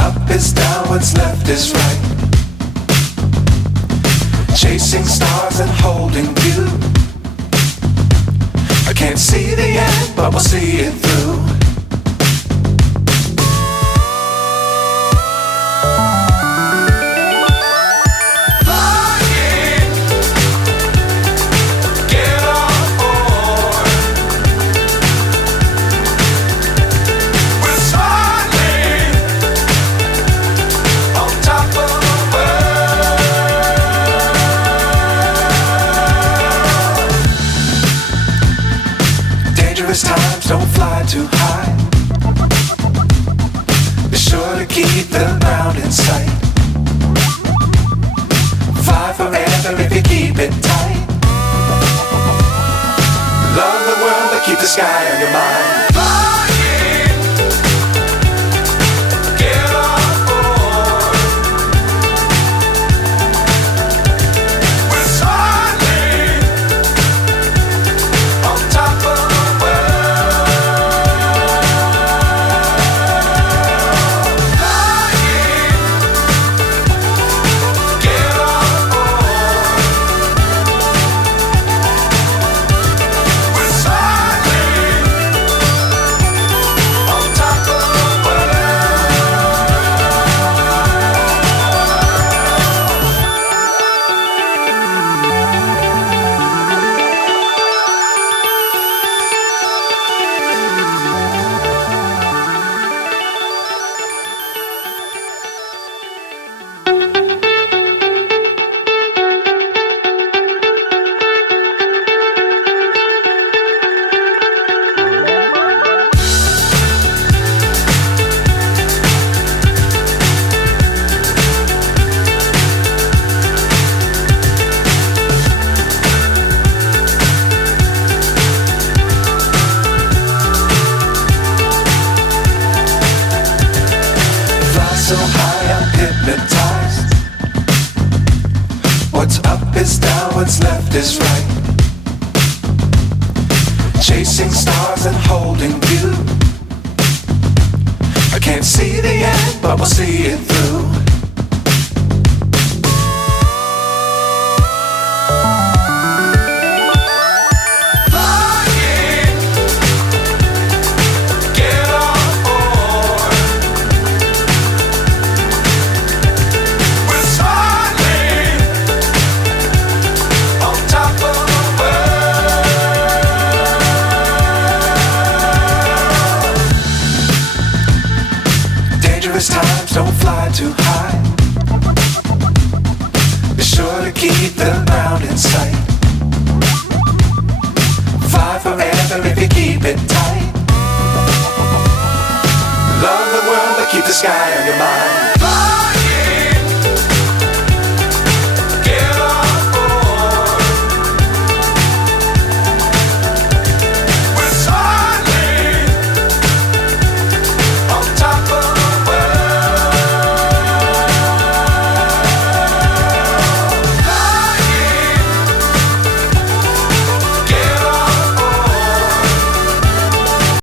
up is down, what's left is right. Chasing stars and holding you. I can't see the end, but we'll see it through. Times don't fly too high. Be sure to keep the ground in sight. Fly forever if you keep it tight. Love the world but keep the sky on your mind. So high I'm hypnotized. What's up is down, what's left is right. Chasing stars and holding you. I can't see the end, but we'll see it through. Times don't fly too high. Be sure to keep the ground in sight. Fly forever if you keep it tight. Love the world but keep the sky on your mind.